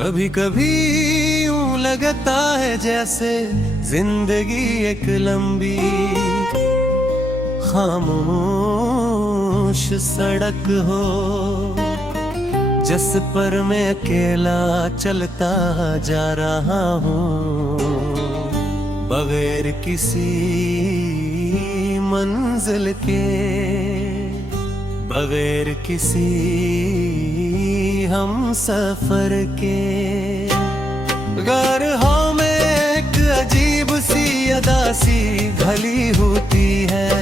कभी कभी यूं लगता है जैसे जिंदगी एक लंबी खामोश सड़क हो, जिस पर मैं अकेला चलता जा रहा हूँ, बगैर किसी मंजिल के, बगैर किसी हम सफर के। गरहा में एक अजीब सी अदा सी घली होती है,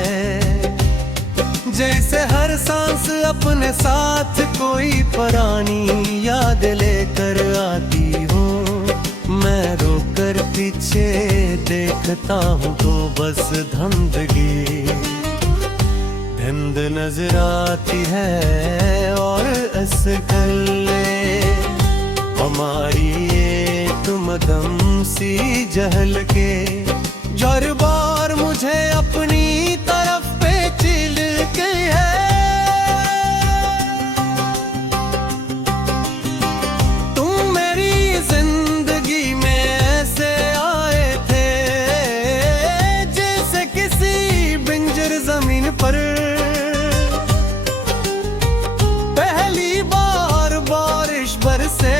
जैसे हर सांस अपने साथ कोई पुरानी याद लेकर आती हो। मैं रोकर पीछे देखता हूँ तो बस धुंध नजर आती है और असगले हमारी एक मदम सी जहल के। हर बार मुझे अपनी तरफ पे चिल्के है, तुम मेरी जिंदगी में ऐसे आए थे जैसे किसी बिंजर जमीन पर पहली बार बारिश बरसे।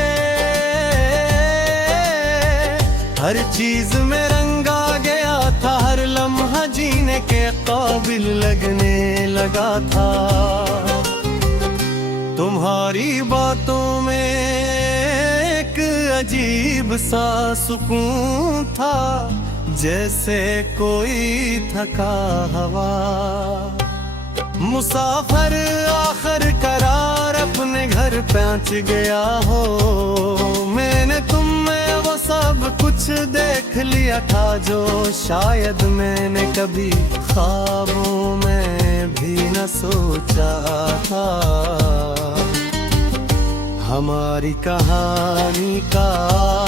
हर चीज में रंग आ गया था, हर लम्हा जीने के काबिल लगने लगा था। तुम्हारी बातों में एक अजीब सा सुकून था, जैसे कोई थका हवा मुसाफिर आखिर करार अपने घर पहुंच गया हो। मैंने तुम में वो सब कुछ देख लिया था जो शायद मैंने कभी ख्वाबों में भी न सोचा था। हमारी कहानी का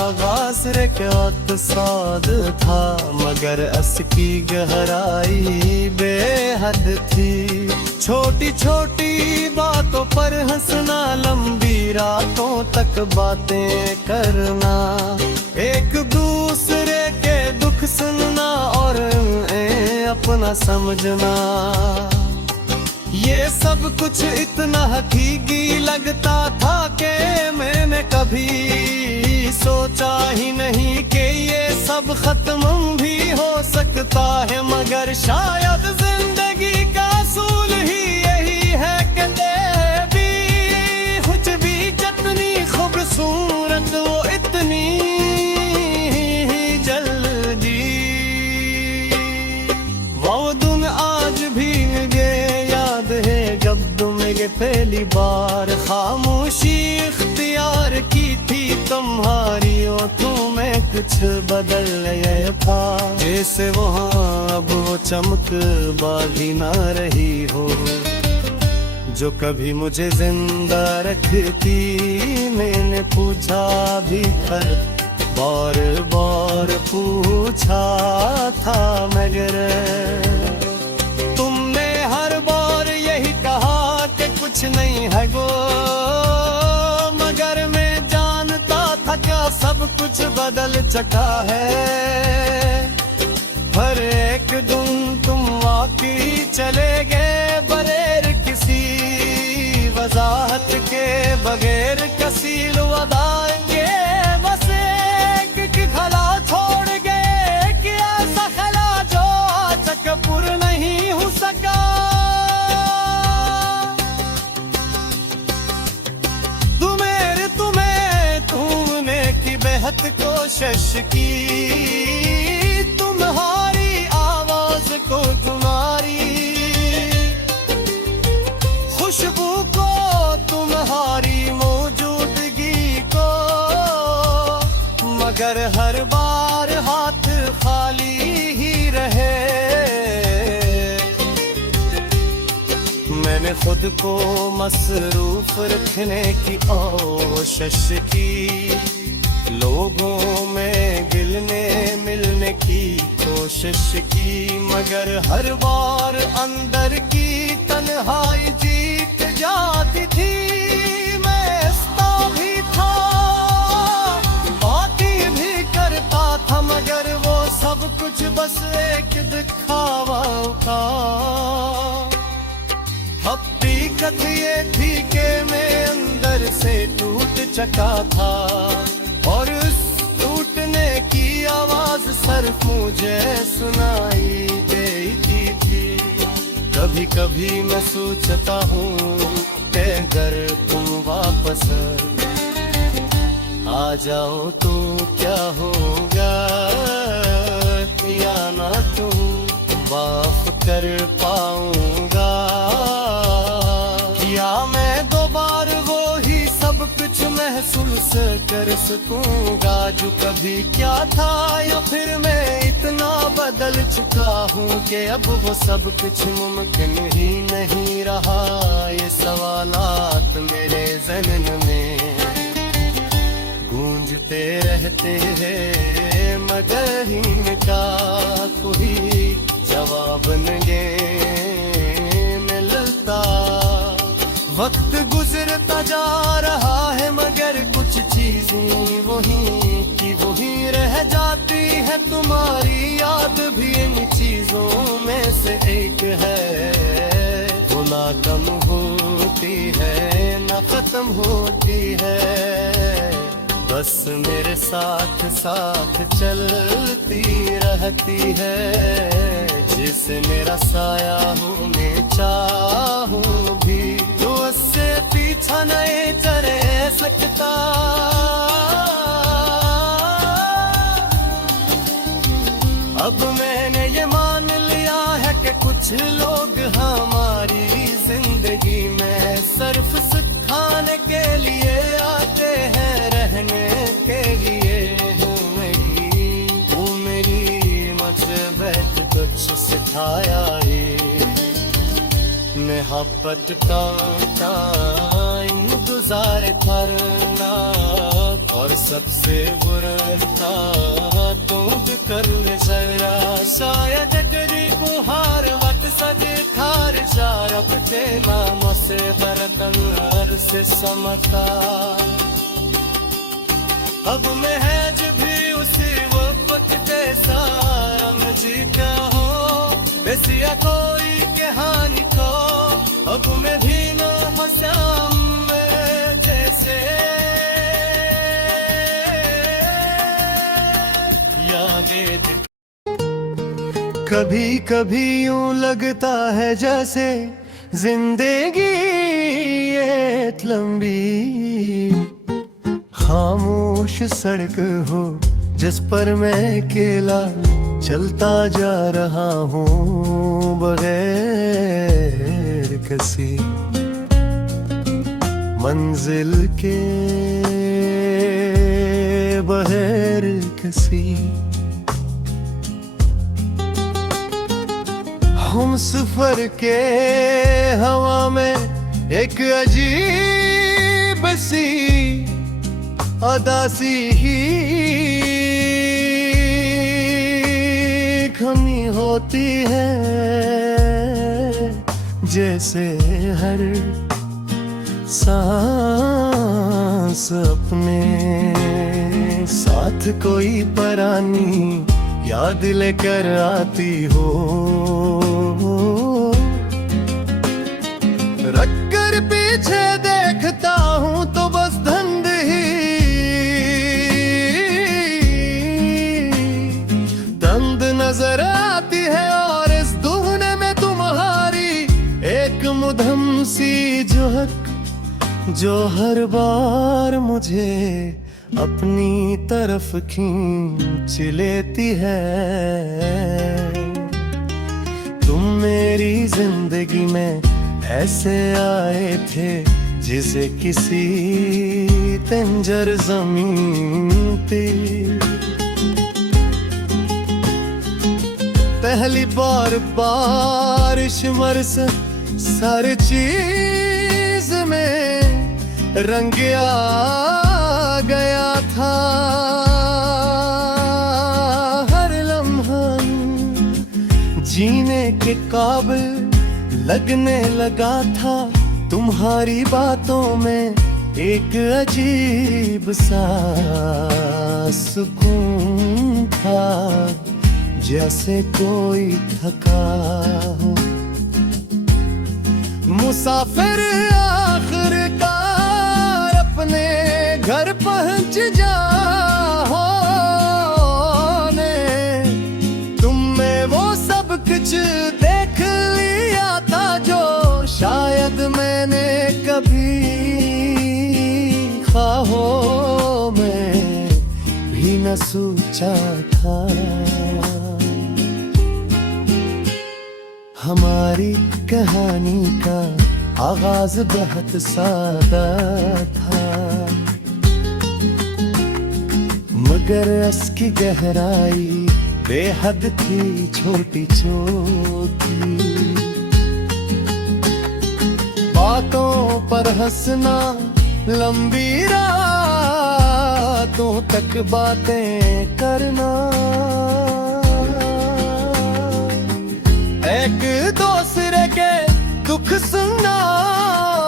आगाज़ रेत साद था, मगर असकी गहराई बेहद थी। छोटी छोटी बातों पर हंसना, लंबी रातों तक बातें करना, एक दूसरे के दुख सुनना और अपना समझना, ये सब कुछ इतना हकीकी लगता था कि मैंने कभी सोचा ही नहीं कि ये सब खत्म भी हो सकता है। मगर शायद जिंदगी का असूल ही यही है कि भी कुछ भी जितनी खूबसूरत वो इतनी ही जल्दी। वो दिन आज भी मुझे याद है जब तुमने पहली बार खामोशी इख्तियार की थी तुम्हारी ओठों में कुछ बदल गया था, जैसे वहाँ अब वो चमक बाकी ना रही हो जो कभी मुझे जिंदा रखती। मैंने पूछा भी था, बार बार पूछा था, मगर तुमने हर बार यही कहा कि कुछ नहीं है गो। मगर मैं जानता था क्या सब कुछ बदल चुका है। हर एक दिन तुम वाकई चले गए बगैर किसी वजाहत के, बगैर किसी वदाएंगे, बस एक खला छोड़ गए कि ऐसा खला जो अचक पुर नहीं हो सका। तुमने की बेहद कोशिश की, तुम्हारी आवाज को, तुम्हारी खुशबू को, तुम्हारी मौजूदगी को, मगर हर बार हाथ खाली ही रहे। मैंने खुद को मसरूफ रखने की कोशिश की, लोगों में गिलने मिलने की कोशिश की, मगर हर बार अंदर की तन्हाई जीत जाती थी। मैं भी था बस एक दिखावा का। हकीकत ये थी कि मैं अंदर से टूट चुका था, और उस टूटने की आवाज सिर्फ मुझे सुनाई देती थी। कभी कभी मैं सोचता हूँ कि अगर तुम वापस आ जाओ तो क्या होगा, या ना तुम माफ कर पाऊंगा, या मैं दोबारा वो ही सब कुछ महसूस कर सकूंगा जो कभी क्या था, या फिर मैं इतना बदल चुका हूँ कि अब वो सब कुछ मुमकिन ही नहीं रहा। ये सवालात मेरे ज़हन में गूंजते रहते हैं, मगर इनका कोई जवाब नहीं मिलता। वक्त गुजरता जा रहा है मगर कुछ चीजें वही की वही रह जाती है। तुम्हारी याद भी इन चीजों में से एक है, वो ना कम होती है ना खत्म होती है, बस मेरे साथ साथ चलती रहती है। जिसे मेरा साया हूँ मैं चाहूँ भी तो उससे पीछा नहीं चढ़ सकता। अब मैंने ये मान लिया है कि कुछ लोग हमारी जिंदगी में सिर्फ सिखाने के लिए आते हैं, रहने के लिए वो मेरी मुझे बहुत कुछ सिखाया है। मोहब्बत का टाइम गुजार करना और सबसे बुरा था तो कर ले जरा, शायद करीब हार वक्त सद खार जा अपने नामों से बरकरार से समता। अब महज भी उसी वक्त जैसा मैं जीता हूँ, बेसिया कोई कहानी को अब मैं भी न हंसाम जैसे यादें। कभी कभी यूं लगता है जैसे जिंदगी ये लंबी खामोश सड़क हो जिस पर मैं अकेला चलता जा रहा हूँ बगैर किसी मंजिल के, बगैर किसी हम सफर के हवा में एक अजीब सी अदासी ही कमी होती है, जैसे हर सांस अपने साथ कोई परानी याद लेकर आती हो। रखकर पीछे देखता हूँ तो बस धंध ही धंध नजर आती है, और इस दुहने में तुम्हारी एक मुधम सी झलक जो हर बार मुझे अपनी तरफ खींच लेती है। तुम मेरी जिंदगी में ऐसे आए थे जिसे किसी तंजर जमीन पे पहली बार बारिश बरस हर चीज में रंग आ गया था, हर लम्हा जीने के काबिल लगने लगा था। तुम्हारी बातों में एक अजीब सा सुकून था जैसे कोई थका हो। मुसाफिर आखिरकार अपने घर पहुंच जाओने, तुम में वो सब कुछ देख लिया था जो शायद मैंने कभी ख्वाहों में भी न सोचा था। हमारी कहानी का आगाज बहुत सादा था, मगर इसकी गहराई बेहद थी छोटी छोटी। बातों पर हंसना, लंबी रातों तक बातें करना, एक दूसरे के दुख सुनना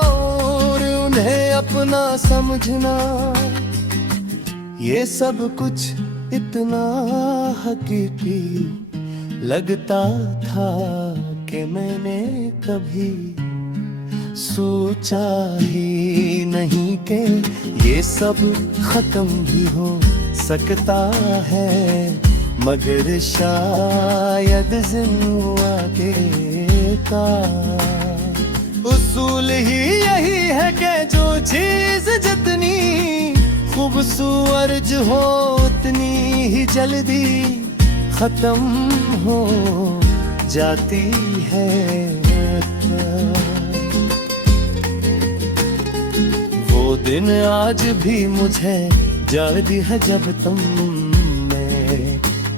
और उन्हें अपना समझना, ये सब कुछ इतना हकीकी लगता था कि मैंने कभी सोचा ही नहीं कि ये सब खत्म भी हो सकता है। मगर शायद ज़िंदगी का उसूल ही यही है कि जो चीज़ जितनी खूबसूरत हो उतनी ही जल्दी खत्म हो जाती है। वो दिन आज भी मुझे याद है जब तुमने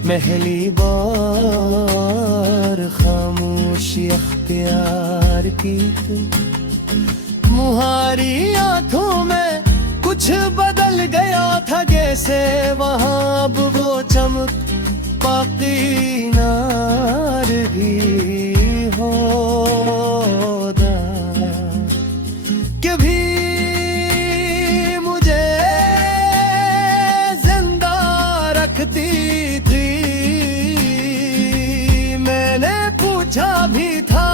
पहली बार खामोशी अख्तियार की। तुम्हारी आंखों में कुछ बदल गया था जैसे वहां अब वो चमक बाकी नार भी हो। कभी मुझे जिंदा रखती थी, मैंने पूछा भी था,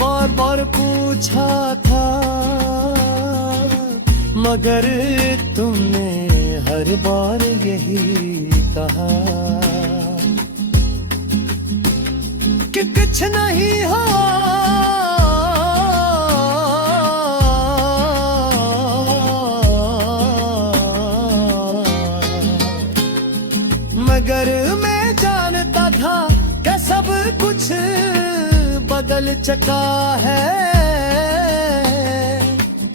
बार बार पूछा था, मगर तुमने हर बार यही कहा कि कुछ नहीं हो। मगर मैं जानता था कि सब कुछ बदल चुका है।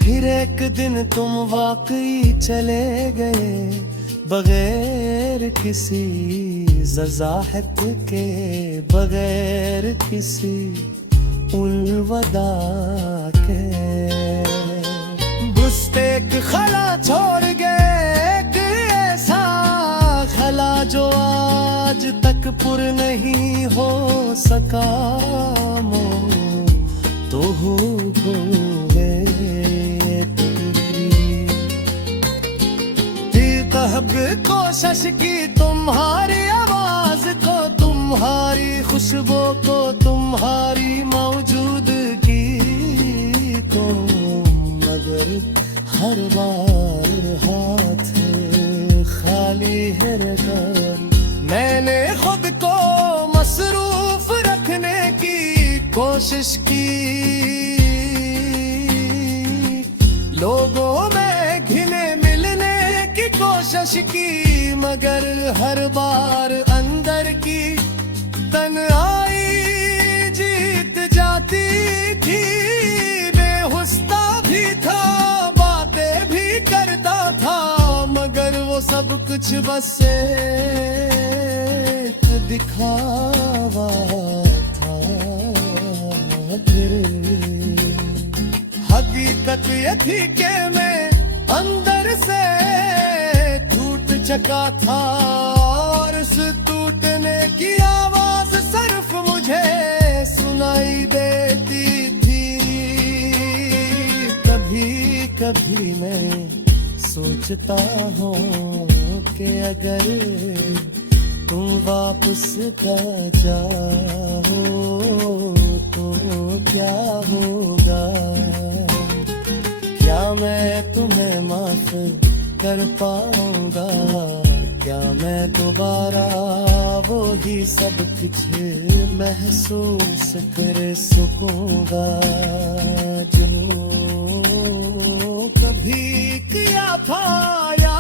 फिर एक दिन तुम वाकई चले गए बगैर किसी वजाहत के, बगैर किसी उलवदा के। बुस्तेक खला छोड़ गए एक ऐसा खला जो आज तक पुर नहीं हो सका। तो हो गए कब कोशिश की तुम्हारी आवाज को, तुम्हारी खुशबू को, तुम्हारी मौजूदगी को, मगर हर बार हाथ खाली है रखा। मैंने खुद को मसरूफ रखने की कोशिश की, लोगों में घिने मिलने की कोशिश की, मगर हर बार अंदर की तन्हाई जीत जाती थी। बेहुस्ता भी था, बातें भी करता था, मगर वो सब कुछ बस एक दिखावा था। हकीकत ये थी कि मैं अंदर से टूट चुका था और उस टूटने की आवाज सिर्फ मुझे सुनाई देती थी। कभी कभी मैं सोचता हूँ कि अगर तुम वापस का जाओ तो क्या होगा, क्या मैं तुम्हें माफ कर पाऊंगा, क्या मैं दोबारा वो ही सब कुछ महसूस कर सकूंगा जो कभी किया था या